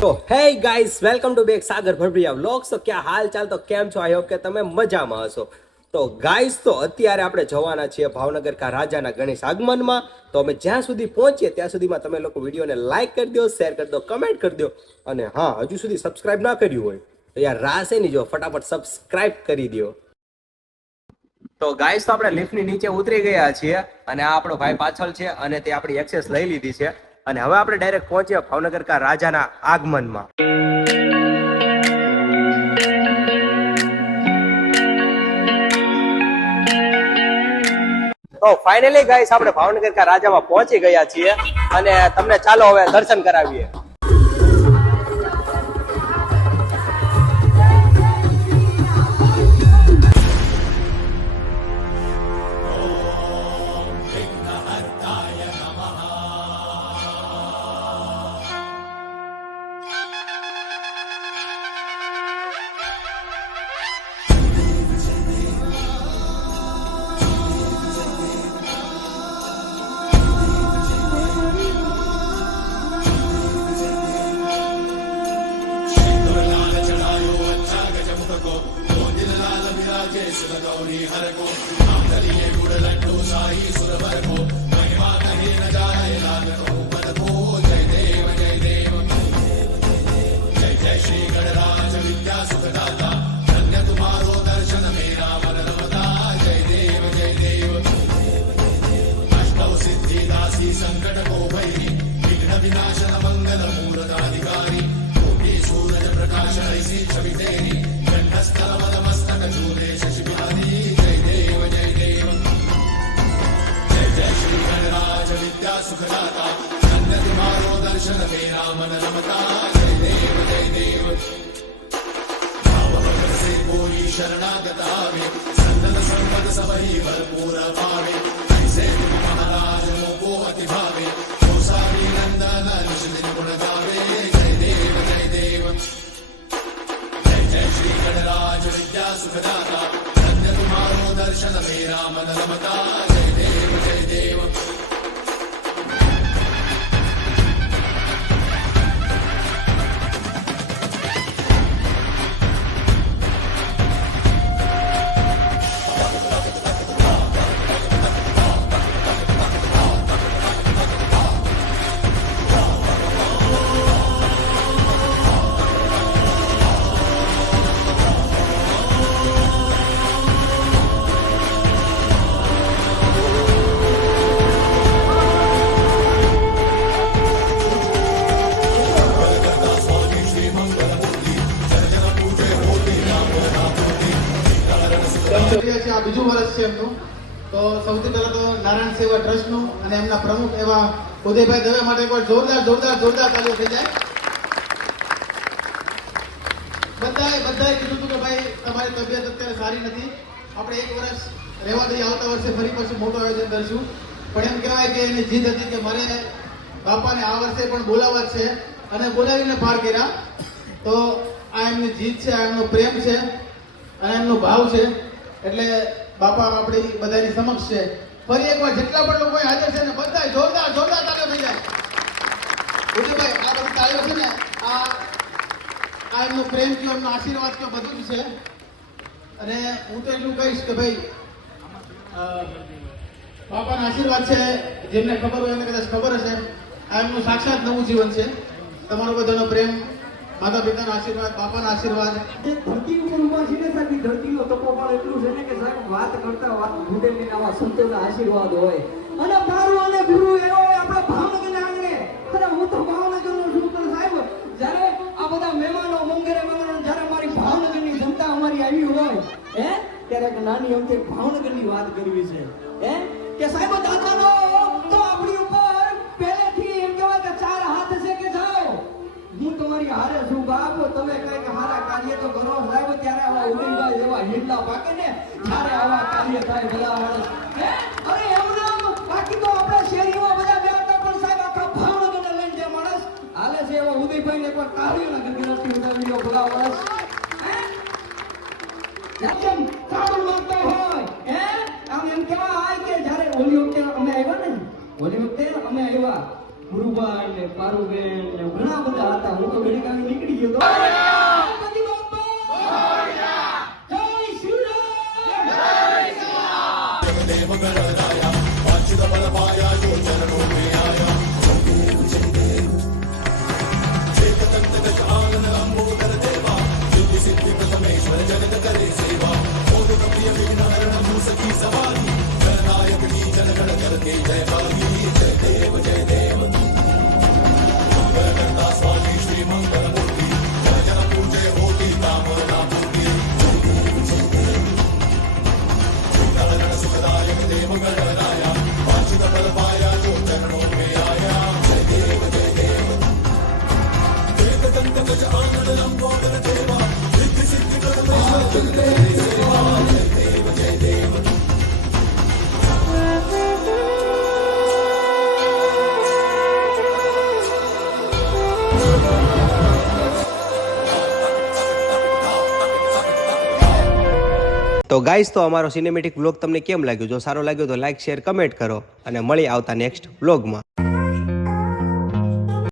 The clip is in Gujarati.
તો hey guys welcome to back Sagar Bharbhariya vlogs તો, ક્યાં હાલ ચાલ? તો, કેમ છો? આઈ હોપ કે તમે મજામાં હશો. તો ગાઈસ તો, અત્યારે આપણે જવાના છીએ ભાવનગર કા રાજાના ગણેશ આગમનમાં. તો, અમે જ્યાં સુધી પહોંચીએ, ત્યાં સુધીમાં તમે લોકો વિડીયોને લાઈક કરી દો શેર કરી દો કમેન્ટ કરી દો. અને હા, હજુ સુધી સબસ્ક્રાઇબ ના કર્યું હોય, તો યાર છે નહીં જો ફટાફટ સબસ્ક્રાઇબ કરી દો. તો ગાઈસ તો આપણે લિફ્ટની નીચે ઉતરી ગયા છીએ અને આ આપણો ભાઈ પાછળ છે અને તે આપણી એક્સેસ લઈ લીધી છે. અને હવે આપણે ડાયરેક્ટ પહોંચ્યા ભાવનગર કા રાજાના આગમનમાં. તો ફાઇનલી ગાઈસ આપણે ભાવનગર કા રાજામાં પહોંચી ગયા છીએ અને તમને ચાલો હવે દર્શન કરાવીએ. వినాశన మంగళ మూలదాధికారి సూరజ ప్రకాశ ఐసి చవితేని గండస్థల మస్తక చూలే శశిభాది జయ దేవ జయ దేవ జయ జయ శ్రీ గణరాజ విద్యా సుఖదాత సన్నతి మారో దర్శన జయ దేవ జయ దేవ శరణాగత సన్నత సంపద సభ వర్పూర భావే રહ્યા છે આ બીજું વર્ષ છે એમનું. તો સૌથી પહેલા તો નારાયણ સેવા ટ્રસ્ટનું અને એમના પ્રમુખ એવા ઉદયભાઈ દવે માટે એકવાર જોરદાર જોરદાર જોરદાર તાલીઓ થઈ જાય. બધાએ બધાએ કીધું હતું કે ભાઈ, તમારી તબિયત અત્યારે સારી નથી. આપણે એક વર્ષ રહેવા દઈએ, આવતા વર્ષે ફરી પછી મોટું આયોજન કરીશું. પણ એમ કહેવાય કે એની જીદ હતી કે મારે બાપાને આ વર્ષે પણ બોલાવવા છે અને બોલાવીને પાર કર્યા. તો આ એમની જીત છે, આ એમનો પ્રેમ છે અને એમનો ભાવ છે. એટલે બાપા આપણી બધાની સમક્ષ છે. ફરી એકવાર જેટલા પણ લોકો હાજર છે ને બધા જોરદાર જોરદાર તાળીઓ થઈ જાય. ઉદયભાઈ, આ બધી તાળીઓ છે ને, આ આ એમનો પ્રેમ કયો એમનો આશીર્વાદ કયો બધું જ છે. અને હું તો એટલું કહીશ કે ભાઈ બાપાના આશીર્વાદ છે, જેમને ખબર હોય એમને કદાચ ખબર હશે. આ એમનું સાક્ષાત નવું જીવન છે. તમારો બધાનો પ્રેમ માતા પિતાના આશીર્વાદ, બાપાના આશીર્વાદ. ધરતી ઉપર ઊભા છે ને સાહેબ ધરતીનો તપોબળ એટલું છે ને કે સાહેબ, વાત કરતા વાત ભૂડે લઈને આવા સંતોના આશીર્વાદ હોય. અને મારું અને ગુરુ એવો આપણા ભાવનગરના આંગણે. અને હું તો ભાવનગરનો છું, પણ સાહેબ, જ્યારે આ બધા મહેમાનો મંગરે મંગરે જ્યારે મારી ભાવનગરની જનતા અમારી આવી હોય, હે? ત્યારે એક નાની અમથી ભાવનગરની વાત કરવી છે. હે? કે સાહેબ દાદાનો હિંડલા પાકે ને ત્યારે આવા કાર્ય થાય બધા માણસ અરે નામ બાકી તો આપણા શેરીમાં બધા બેઠા પણ સાહેબ આખા ભાવનગરને લઈને જે માણસ હાલે છે એવા ઉદયભાઈ ને એકવાર તાળીઓના ગણગણાટથી ઉડાવીઓ બધા માણસ એમ કહેવાય કે અમે આવ્યા ને અમે આવ્યા. ગુરુભાઈ ને પારુબેન ને ઘણા બધા હતા. હું તો ઘડી કાંઈ નીકળી ગયો તો ગાઈસ તો અમારો સિનેમેટિક બ્લોગ તમને કેમ લાગ્યો? જો સારો લાગ્યો તો લાઈક શેર કમેન્ટ કરો અને મળી આવતા નેક્સ્ટ વ્લોગમાં